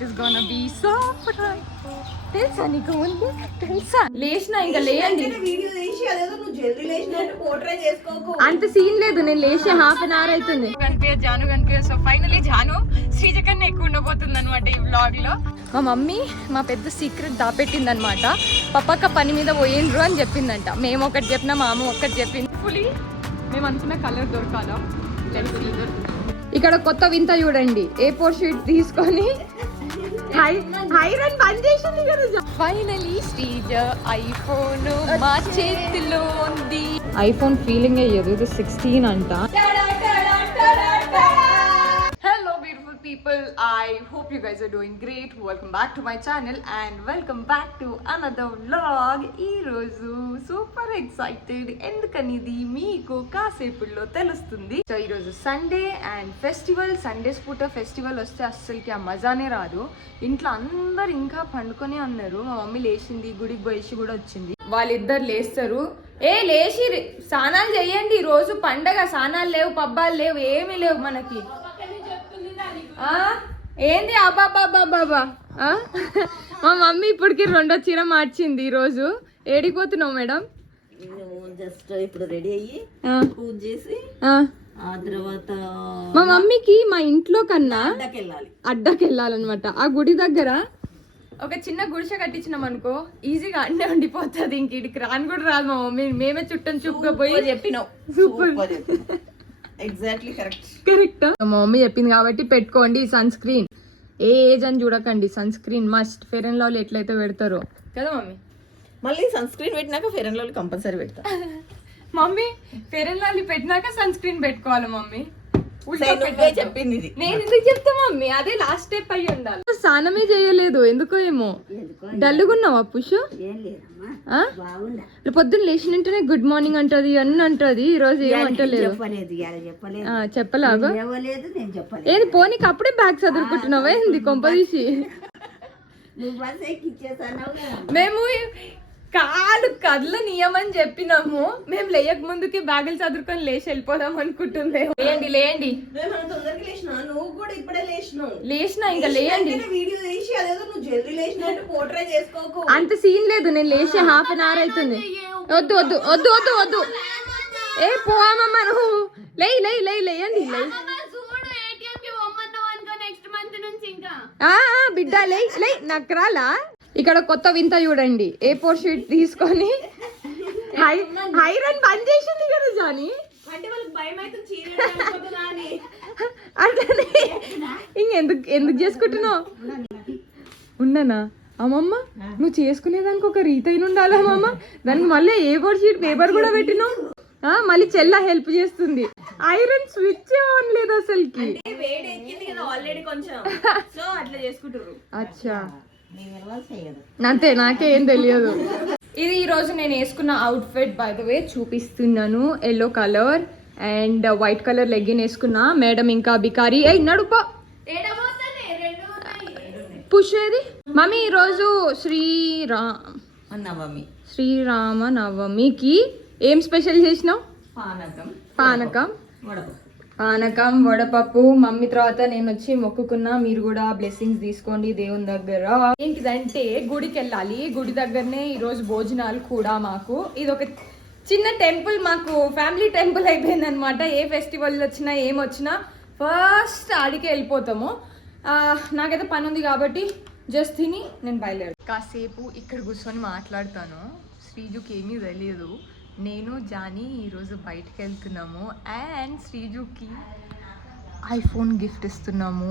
It is gonna be so తెలుసా నీకు ముందు తెలుసా లేచిన ఇంకా లేయండి అంత సీన్ లేదు నేను లేచి హాఫ్ అన్ అవర్ అవుతుంది కనిపించ సో ఫైనలీ జాను శ్రీజ కన్నా ఎక్కువ ఉండబోతుంది అనమాట ఈ వ్లాగ్ లో మా మమ్మీ మా పెద్ద సీక్రెట్ దాపెట్టింది అనమాట పప్పక్క పని మీద పోయిండ్రు అని చెప్పిందంట మేము ఒకటి చెప్పినా మా అమ్మ ఒకటి చెప్పింది ఫుల్లీ మేము అనుకున్న కలర్ దొరకాలా ఇక్కడ కొత్త వింత చూడండి A4 షీట్ తీసుకొని హైరన్ బంద్ చేసింది కదా ఫైనలీ శ్రీజ ఐఫోన్ మా చేతిలో ఉంది ఐఫోన్ ఫీలింగ్ అయ్యేది ఇది 16 అంట Hello beautiful people, I hope you guys are doing great. Welcome back to my channel and welcome back to another vlog. Ee roju super excited endukanidi meeku kaasepullo telustundi. So ee roju Sunday and festival, Sundays puta festival vaste assalki aa mazane raadu. ఇంట్లో అందరు ఇంకా పండుకొని ఉన్నారు మా mummy లేచింది గుడికి పోయేసి కూడా వచ్చింది వాళ్ళిద్దరు లేస్తారు లేచి స్నానాలు చెయ్యండి రోజు పండగ స్నానాలు లేవు పబ్బాలు లేవు ఏమీ లేవు మనకి ఏంది అబ్బాబాబాబా మా మమ్మీ ఇప్పటికి 2వ చీర మార్చింది ఈ రోజు ఏడిపోతున్నావు మేడం జస్ట్ ఇప్పుడు రెడీ అయ్యి పూజ చేసి ఆ తర్వాత మా మమ్మీకి మా ఇంట్లో కన్నా అడ్డకెళ్ళాలన్నమాట ఆ గుడి దగ్గర ఒక చిన్న గుడిసె కట్టించినాం అనుకో ఈజీగా అన్నీ ఉండిపోతుంది ఇంక ఇడికి రాని కూడా రాదు మా మమ్మీ మేమే చుట్టం చూపుగా పోయి చెప్పినావు సూపర్ ఎగ్జాక్ట్లీ కరెక్ట్ మా మమ్మీ చెప్పింది కాబట్టి పెట్టుకోండి సన్ స్క్రీన్ ఏ ఏజ్ అని చూడకండి sunscreen must Fair and Lovely ఎట్లయితే పెడతారో కదా మమ్మీ మళ్ళీ సన్ స్క్రీన్ పెట్టినాక ఫెయిర్ అండ్ లవ్లీ కంపల్సరీ పెడతా మమ్మీ ఫెయిర్ అండ్ లవ్లీ పెట్టినాక సన్ స్క్రీన్ పెట్టుకోవాలి మమ్మీ చెప్పింది నేను ఎందుకు చెప్తా మమ్మీ అదే లాస్ట్ స్టెప్ అయ్యి ఉండాలి స్నానమే చేయలేదు ఎందుకో ఏమో డల్లుగున్నావా పుషు పొద్దున్న లేచినంటేనే గుడ్ మార్నింగ్ అంటది అన్ని అంటది ఈ రోజు ఏమంటలేదు చెప్పలాగా ఏది పోనీకి అప్పుడే బ్యాగ్ చదువుకుంటున్నావా ఏంది కొంపదీసి మేము కాదు కథల నియమని చెప్పినాము మేము లేయక ముందుకి బ్యాగులు చదువుకొని లేచి వెళ్ళిపోదాం అనుకుంటుంది లేయండి లేచిన ఇంకా లేయండి అంత సీన్ లేదు నేను లేచి హాఫ్ అన్ అవర్ అవుతుంది వద్దు వద్దు వద్దు వద్దు వద్దు పోవమ్మా నువ్వు లేయండి బిడ్డ లే నాకు రాలా ఇక్కడ కొత్త వింత చూడండి A4 షీట్ తీసుకొని హైరన్ బంద్ చేసింది కదా జాని ఎందుకు చేసుకుంటున్నావు ఉన్నానా అమ్మమ్మ నువ్వు చేసుకునేదానికి ఒక రీతైన ఉండాలి అమ్మమ్మ దానికి మళ్ళీ A4 షీట్ పేపర్ కూడా పెట్టినావు మళ్ళీ చెల్ల హెల్ప్ చేస్తుంది ఐరన్ స్విచ్ ఆన్ లేదు అసలుకి అచ్చా అంతే నాకేం తెలియదు ఇది ఈ రోజు నేను వేసుకున్న అవుట్ఫిట్ బై ద వే చూపిస్తున్నాను yellow colour and white colour legging వేసుకున్నా మేడం ఇంకా బికారీ నడుపా పుష్ ఏది మమ్మీ ఈరోజు శ్రీరామ నవమికి ఏం స్పెషల్ చేసినావు పానకం వడపప్పు మమ్మీ తర్వాత నేను వచ్చి మొక్కుకున్నా మీరు కూడా బ్లెస్సింగ్స్ తీసుకోండి దేవుని దగ్గర ఏంటిదంటే గుడికి వెళ్ళాలి గుడి దగ్గరనే ఈరోజు భోజనాలు కూడా మాకు ఇది ఒక చిన్న టెంపుల్ మాకు ఫ్యామిలీ టెంపుల్ అయిపోయింది అనమాట ఏ ఫెస్టివల్ వచ్చినా ఏమొచ్చినా ఫస్ట్ ఆడికే వెళ్ళిపోతాము నాకైతే పని ఉంది కాబట్టి జస్ట్ తిని నేను బయలుదేరు కాసేపు ఇక్కడ కూర్చొని మాట్లాడతాను శ్రీజుకి ఏమీ తెలియదు నేను జానీ ఈరోజు బయటకు వెళ్తున్నాము అండ్ శ్రీజుకి ఐఫోన్ గిఫ్ట్ ఇస్తున్నాము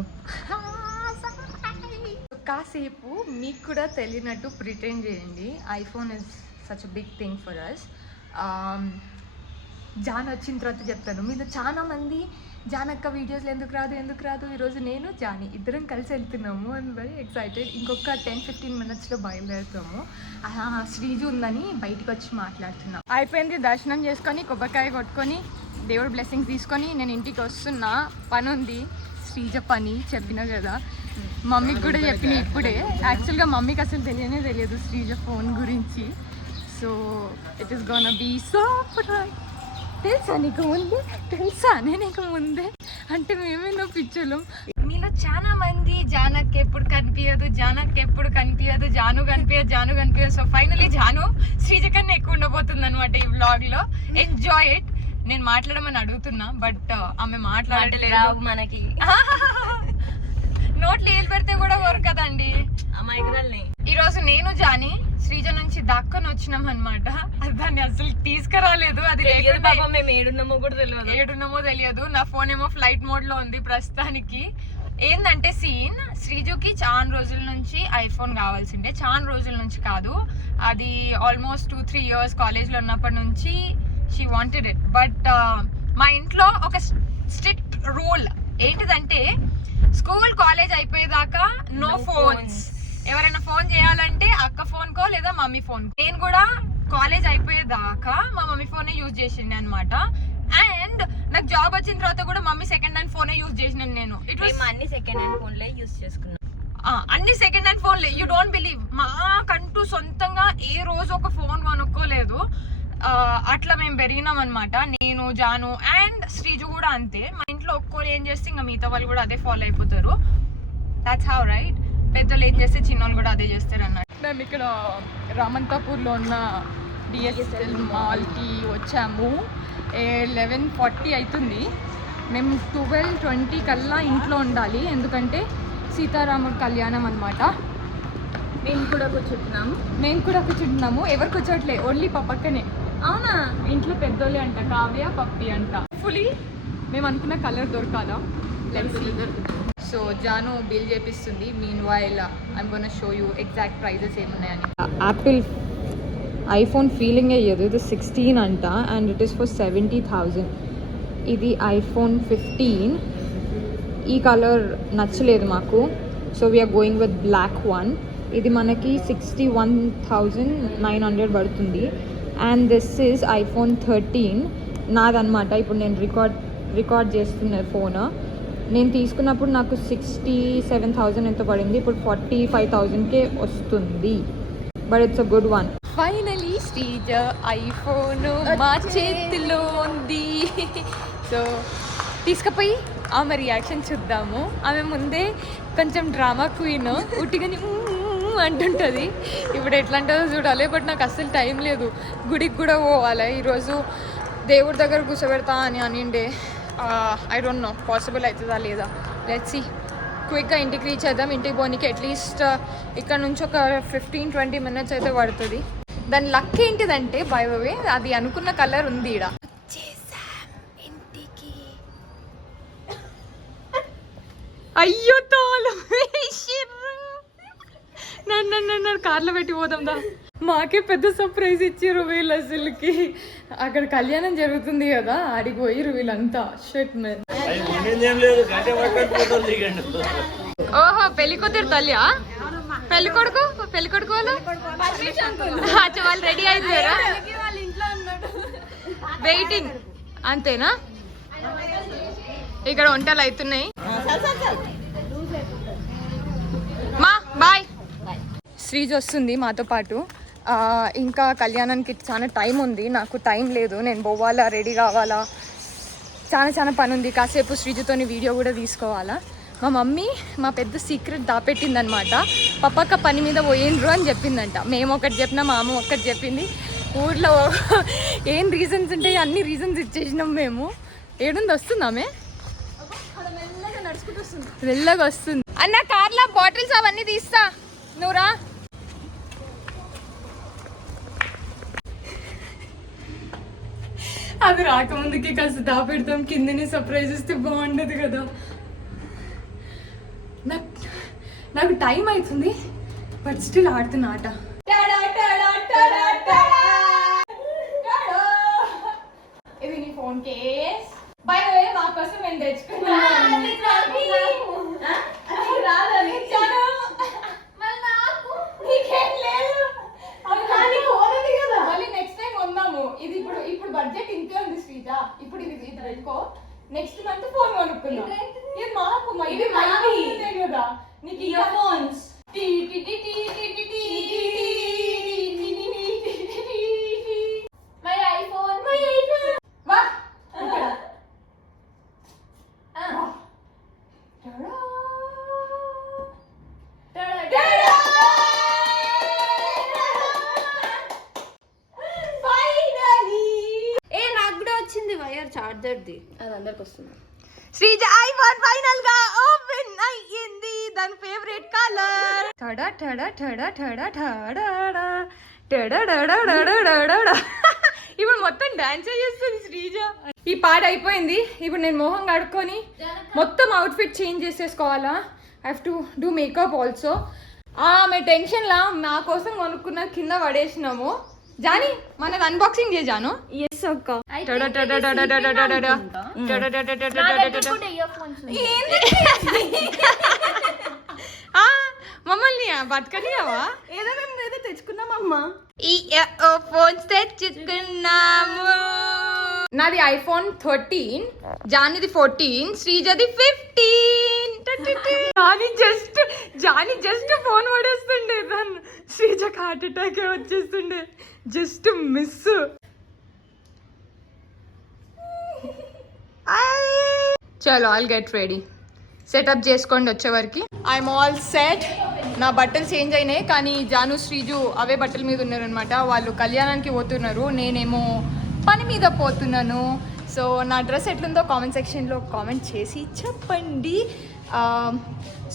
కాసేపు మీకు కూడా తెలియనట్టు ప్రిటెండ్ చేయండి iPhone is such a big thing for us జాన్ వచ్చిన తర్వాత చెప్తాను మీరు చాలా మంది జానక్క వీడియోస్లో ఎందుకు రాదు ఈరోజు నేను జానీ ఇద్దరం కలిసి వెళ్తున్నాము అండ్ వెరీ ఎక్సైటెడ్ ఇంకొక 10-15 మినిట్స్లో బయలుదేరుతాము శ్రీజు ఉందని బయటకు వచ్చి మాట్లాడుతున్నాం అయిపోయింది దర్శనం చేసుకొని కొబ్బరికాయ కొట్టుకొని దేవుడు బ్లెస్సింగ్స్ తీసుకొని నేను ఇంటికి వస్తున్నా పని ఉంది శ్రీజ పని చెప్పినా కదా మమ్మీకి కూడా చెప్పిన ఇప్పుడే యాక్చువల్గా మమ్మీకి అసలు తెలియదు శ్రీజ ఫోన్ గురించి so it is gonna be so తెలుసా నీకు ముందే అంటే మేమే పిచ్చోళ్ళం మీలో చాలా మంది జానక్ ఎప్పుడు కనిపించదు జానకి ఎప్పుడు కనిపించదు, జాను కనిపించదు. సో ఫైనలీ జాను శ్రీజ కన్నా ఎక్కువ ఉండబోతుంది అనమాట ఈ వ్లాగ్ లో. Enjoy it. నేను మాట్లాడమని అడుగుతున్నా బట్ ఆమె మాట్లాడలేదు మనకి. నోట్లు ఏలు పెడితే కూడా వరకు కదండి అమాయకురాల్ని. ఈ రోజు నేను జాని శ్రీజ నుంచి దక్కని వచ్చినాం అనమాట. దాన్ని అసలు తీసుకురాలేదు. అది మేము ఏడున్నామో కూడా తెలియదు. నా ఫోన్ ఏమో ఫ్లైట్ మోడ్ లో ఉంది ప్రస్తుతానికి. ఏంటంటే సీన్, శ్రీజుకి చాలా రోజుల నుంచి ఐఫోన్ కావాల్సిందే. చాలా రోజుల నుంచి కాదు, అది ఆల్మోస్ట్ 2-3 years కాలేజ్లో ఉన్నప్పటి నుంచి షీ వాంటెడ్ ఇట్. బట్ మా ఇంట్లో ఒక స్ట్రిక్ట్ రూల్ ఏంటిదంటే స్కూల్ కాలేజ్ అయిపోయేదాకా నో ఫోన్స్. ఎవరైనా ఫోన్ చేయాలంటే అక్క ఫోన్ కో లేదా మమ్మీ ఫోన్. నేను కూడా కాలేజ్ అయిపోయేదాకా మా మమ్మీ ఫోనే యూజ్ చేసిండే అనమాట. అండ్ నాకు జాబ్ వచ్చిన తర్వాత కూడా మమ్మీ సెకండ్ హ్యాండ్ ఫోనే యూజ్ చేసినాను నేను. అన్ని సెకండ్ హ్యాండ్ ఫోన్లే యూజ్ చేసుకున్నాం. అన్ని సెకండ్ హ్యాండ్ ఫోన్లే. యూ డోంట్ బిలీవ్, మాకంటూ సొంతంగా ఏ రోజు ఒక ఫోన్ కొనుక్కోలేదు. అట్లా మేము పెరిగినాం అనమాట. నేను, జాను అండ్ శ్రీజు కూడా అంతే. మా ఇంట్లో ఒక్కోరు ఏం చేస్తే ఇంకా మిగతా వాళ్ళు కూడా అదే ఫాలో అయిపోతారు. That's how right. పెద్దలు ఏం చేస్తే చిన్నోళ్ళు కూడా అదే చేస్తారు అన్నట్టు. మేము ఇక్కడ రామంతాపూర్లో ఉన్న డిఎస్ఎల్ మాల్కి వచ్చాము. 11:40 అవుతుంది. మేము 12:20 కల్లా ఇంట్లో ఉండాలి, ఎందుకంటే సీతారాముడు కళ్యాణం అనమాట. మేము కూడా కూర్చుంటున్నాము. ఎవరు కూర్చోట్లే, ఓన్లీ పక్కనే. అవునా? ఇంట్లో పెద్దోళ్ళే అంట, కావ్య పప్పి అంట. ఫుల్లీ మేము అనుకున్న కలర్ దొరకాలా. సో జాను బిల్ చేపిస్తుంది. Meanwhile I'm gonna show you exact prices ఏమున్నాయని. యాపిల్ ఐఫోన్ ఫీలింగ్ అయ్యేది. ఇది 16 అంట అండ్ ఇట్ ఈస్ ఫర్ 70,000. ఇది ఐఫోన్ 15. ఈ కలర్ నచ్చలేదు మాకు, so we are going with black one. ఇది మనకి 61,900 పడుతుంది. అండ్ దిస్ ఈజ్ ఐఫోన్ 13 నాదనమాట. ఇప్పుడు నేను రికార్డ్ చేస్తున్న ఫోన్. నేను తీసుకున్నప్పుడు నాకు 67,000 ఎంత పడింది. ఇప్పుడు 45,000కే వస్తుంది. But it's a good one. Finally Sreeja iPhone మా చేతిలో ఉంది. సో తీసుకుపోయి ఆమె రియాక్షన్ చూద్దాము. ఆమె ముందే కొంచెం డ్రామా క్వీన్, ఉట్టిగాని అంటుంటుంది. ఇప్పుడు ఎట్లా అంటుందో చూడాలి. బట్ నాకు అస్సలు టైం లేదు. గుడికి కూడా పోవాలి ఈరోజు. దేవుడి దగ్గర కూర్చోబెడతా అని అనిండే. ఐ డోంట్ నో పాసిబుల్ అవుతుందా లేదా. Let's see. క్విక్గా ఇంటికి రీచ్ అవుదాం. ఇంటికి పోనీకి అట్లీస్ట్ ఇక్కడ నుంచి ఒక 15-20 minutes అయితే పడుతుంది. దాని లక్ ఏంటిదంటే బై ద వే అది అనుకున్న కలర్ ఉంది ఈడ. ఇంటికి అయ్యో తాళం నన్ను కార్లో పెట్టి పోదాం దా. మాకే పెద్ద సర్ప్రైజ్ ఇచ్చారు వీళ్ళు అసలుకి. అక్కడ కళ్యాణం జరుగుతుంది కదా, ఆడికి పోయిరు వీళ్ళంతా. Shut man. ఓహో పెళ్లి కూతురు తల్లియా? పెళ్లి కొడుకు వాళ్ళు రెడీ అయిపోయారా? వెయిటింగ్ అంతేనా? ఇక్కడ వంటలు అవుతున్నాయి. మా బాయ్. శ్రీజ్ వస్తుంది మాతో పాటు. ఇంకా కళ్యాణానికి చాలా టైం ఉంది. నాకు టైం లేదు. నేను పోవాలా, రెడీ కావాలా, చాలా పని ఉంది. కాసేపు శ్రీజుతోని వీడియో కూడా తీసుకోవాలా. మా మమ్మీ మా పెద్ద సీక్రెట్ దాపెట్టిందనమాట. పప్పక్క పని మీద పోయిండ్రు అని చెప్పిందంట. మేము ఒకటి చెప్పినా, మా అమ్మ ఒకటి చెప్పింది. ఊర్లో ఏం రీజన్స్ ఉంటాయి అన్ని రీజన్స్ ఇచ్చేసినాం మేము. ఏడుంది వస్తుందామే వెళ్ళగా వస్తుంది. అన్న కార్లో బాటిల్స్ అవన్నీ తీస్తా, నువ్వురా. అది రాకముందుకి కాస్త దాపెడతాం. కిందనే సర్ప్రైజ్ ఇస్తే బాగుండదు కదా. నాకు టైం అవుతుంది బట్ స్టిల్ ఆడుతున్న ఆట. ఇది నీ phone case. By the way మా కోసం నేను తెచ్చుకున్నాను. ఇది ఇప్పుడు బడ్జెట్ ఇంతే ఉంది శ్రీజ. ఇప్పుడు ఇది పెట్టుకో. నెక్స్ట్ మంత్ ఫోన్ కొనుక్కున్నా. ఇది మాకు ఇది కదా. నీకు ఇయర్ ఫోన్స్ మై ఐఫోన్ వా. చార్జర్ది అది అందరికి వస్తుంది. శ్రీజ ఐఫోన్ ఫైనల్ గా ఓపెన్ అయ్యింది. దాని favourite colour ta-da ta-da ta-da ta-da ta-da ta-da. ఇప్పుడు మొత్తం డాన్స్ చేస్తుంది శ్రీజ. ఈ పాట అయిపోయింది. ఇప్పుడు నేను మొహం కడుక్కొని మొత్తం అవుట్ఫిట్ చేంజ్ చేసేసుకోవాలా. I have to do makeup also. ఆమె టెన్షన్ లా నా కోసం కొనుక్కున్న కింద పడేసినాము. జానీ మనది అన్బాక్సింగ్ చేశాను. ఎస్ అక్క. మమ్మల్ని బతకనియావా? ఏదో మేము ఏదో తెచ్చుకున్నామమ్మా. ఈ ఫోన్స్ తెచ్చుకున్నాము. నాది ఐఫోన్ 13, జానిది 14, శ్రీజది 15. జానీ జస్ట్ ఫోన్ పడేస్తుండే, నన్ను శ్రీజకి హార్ట్ అటాక్ వచ్చేస్తుండే. Just miss. చలో ఆల్ గెట్ రెడీ. సెటప్ చేసుకోండి వచ్చేవరకు. I'm all set. నా బట్టలు చేంజ్ అయినాయి కానీ జాను శ్రీజు అవే బట్టల మీద ఉన్నారనమాట. వాళ్ళు కళ్యాణానికి పోతున్నారు, నేనేమో పని మీద పోతున్నాను. సో నా డ్రెస్ ఎట్లుందో కామెంట్ సెక్షన్లో కామెంట్ చేసి చెప్పండి.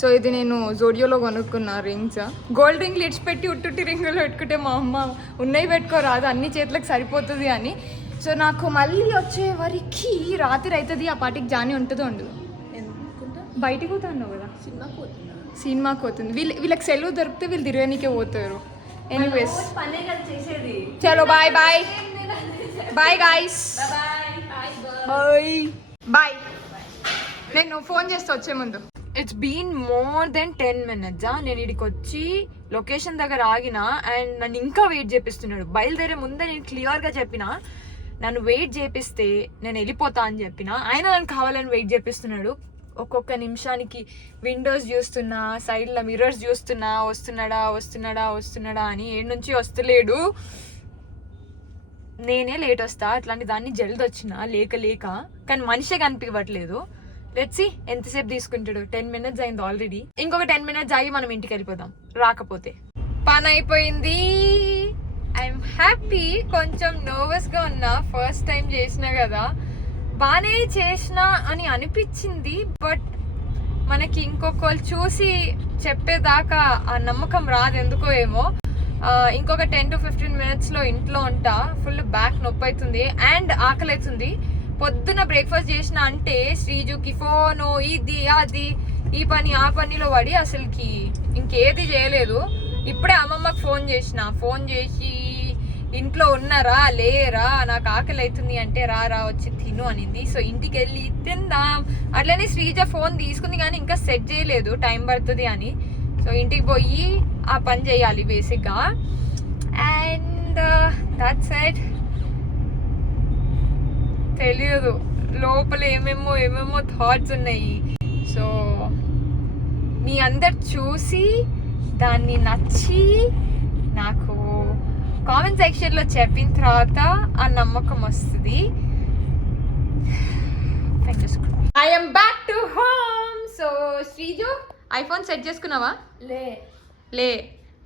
సో ఇది నేను జోడియోలో కొనుక్కున్నా రింగ్స్. గోల్డ్ రింగ్ లిడ్స్ పెట్టి ఉట్టుట్టి రింగులు పెట్టుకుంటే మా అమ్మ ఉన్నాయి పెట్టుకోరాదు, అన్ని చేతులకు సరిపోతుంది అని. సో నాకు మళ్ళీ వచ్చే వరకు రాత్రి అవుతుంది. ఆ పాటికి జాని ఉంటుందో ఉండదు. బయటికి పోతాను కదా, సినిమాకి పోతుంది. వీళ్ళకి సెలవు దొరికితే వీళ్ళు తిరగనీకే పోతారు. ఎనీవేస్ చలో bye bye bye guys. Bye. నేను ఫోన్ చేస్తా వచ్చే ముందు. It's been more than 10 minutes. నేను ఇక్కడికి వచ్చి లొకేషన్ దగ్గర ఆగిన అండ్ నన్ను ఇంకా వెయిట్ చేపిస్తున్నాడు. బయలుదేరే ముందే నేను క్లియర్గా చెప్పిన నన్ను వెయిట్ చేపిస్తే నేను వెళ్ళిపోతా అని చెప్పిన. ఆయన నన్ను కావాలని వెయిట్ చేపిస్తున్నాడు. ఒక్కొక్క నిమిషానికి విండోస్ చూస్తున్నా, సైడ్లో మిర్రర్స్ చూస్తున్నా, వస్తున్నాడా అని. ఏడు నుంచి వస్తలేడు. నేనే లేట్ వస్తా, అట్లాంటి దాన్ని జల్ది వచ్చిన లేక కానీ మనిషే కనిపించట్లేదు. లెట్స్ సీ ఎంతసేపు తీసుకుంటాడు. 10 minutes అయింది ఆల్రెడీ. ఇంకొక 10 minutes ఆగి మనం ఇంటికి వెళ్ళిపోదాం రాకపోతే. పని అయిపోయింది. I'm happy. కొంచెం నర్వస్గా ఉన్నా, ఫస్ట్ టైం చేసిన కదా. బాగానే చేసిన అని అనిపించింది. బట్ మనకి ఇంకొకరు చూసి చెప్పేదాకా ఆ నమ్మకం రాదు ఎందుకో ఏమో. ఇంకొక 10 to 15 minutesలో ఇంట్లో ఉంటా. ఫుల్ బ్యాక్ నొప్పి అవుతుంది అండ్ ఆకలి అవుతుంది. పొద్దున బ్రేక్ఫాస్ట్ చేసిన అంటే శ్రీజుకి ఫోను, ఇది అది, ఈ పని ఆ పనిలో పడి అసలుకి ఇంకేది చేయలేదు. ఇప్పుడే అమ్మమ్మకి ఫోన్ చేసి ఇంట్లో ఉన్నారా లేరా, నాకు ఆకలి అవుతుంది అంటే రా వచ్చి తిను అనింది. సో ఇంటికి వెళ్ళి తిందాం. అట్లనే శ్రీజ ఫోన్ తీసుకుంది కానీ ఇంకా సెట్ చేయలేదు, టైం పడుతుంది అని. సో ఇంటికి పోయి ఆ పని చేయాలి బేసిక్గా. And that's it. తెలియదు లోపల ఏమేమో థాట్స్ ఉన్నాయి. సో మీ అందరు చూసి దాన్ని నచ్చి నాకు కామెంట్ సెక్షన్లో చెప్పిన తర్వాత ఆ నమ్మకం వస్తుంది. I'm back to home. So Sreeju iPhone set చేసుకున్నావా? లే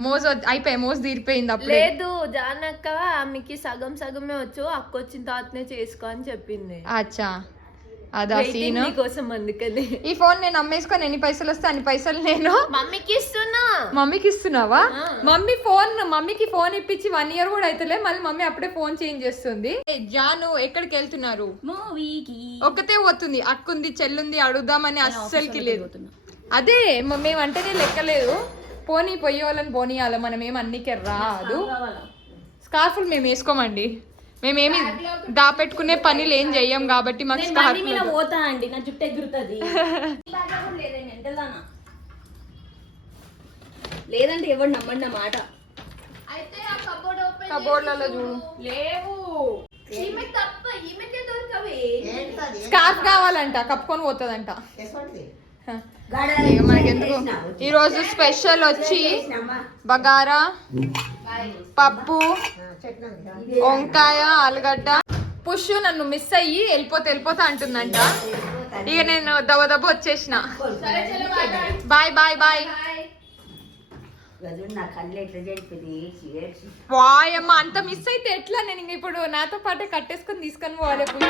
మోజ్ అయిపోయి మోజ్ తీరిపోయింది అప్పుడు. లేదు జానక్క ఆమెకి సగమే వచ్చు, అక్క వచ్చిన తర్వాతనే చేసుకో అని చెప్పింది. అచ్చా అదా సీన్ కోసం. అందుకని ఈ ఫోన్ నేను అమ్మేసుకొని ఎన్ని పైసలు వస్తే అన్ని పైసలు నేను మమ్మీకి ఇస్తున్నా. మమ్మీకి ఇస్తున్నావా? మమ్మీకి ఫోన్ ఇప్పించి 1 year కూడా అయితలే, మళ్ళీ మమ్మీ అప్పుడే ఫోన్ చేంజ్ చేస్తుంది. జాను ఎక్కడికి వెళ్తున్నారు? మూవీకి. ఒక్కతే పోతుంది, అక్కుంది చెల్లుంది అడుగుదామని అస్సలకి లేదు. అదే మేము అంటేనే లెక్కలేదు. పోయే వాళ్ళని పోనీయాల, మనం ఏం అన్నికే రాదు. స్కార్ఫులు మేము వేసుకోమండి, మేమేమి దాపెట్టుకునే పనులు ఏం చెయ్యం కాబట్టి మాకు స్కార్ఫ్ పోతా అండి. నా జుట్టు ఎగురుతుంది లేదంటే ఎవరు నమ్మండి నా మాట. కబోర్డ్లలో చూడు లేవు. స్కార్ఫ్ కావాలంట, కప్పుకొని పోతుందంట. మనకెందుకు. ఈరోజు స్పెషల్ వచ్చి బగారా, పప్పు, వంకాయ, ఆలుగడ్డ. పుష్ నన్ను మిస్ అయ్యి వెళ్ళిపోతా అంటుందంట. ఇక నేను దబ్బ వచ్చేసిన. Bye bye bye. గజుడు నా కళ్ళు ఎట్లా చెడిపోయింది ఏడ్చి వాయమ్మ అంత మిస్ అయితే ఎట్లా? నేను ఇంక ఇప్పుడు నాతో పాటే కట్టేసుకొని తీసుకొని పోవాలి పూజ.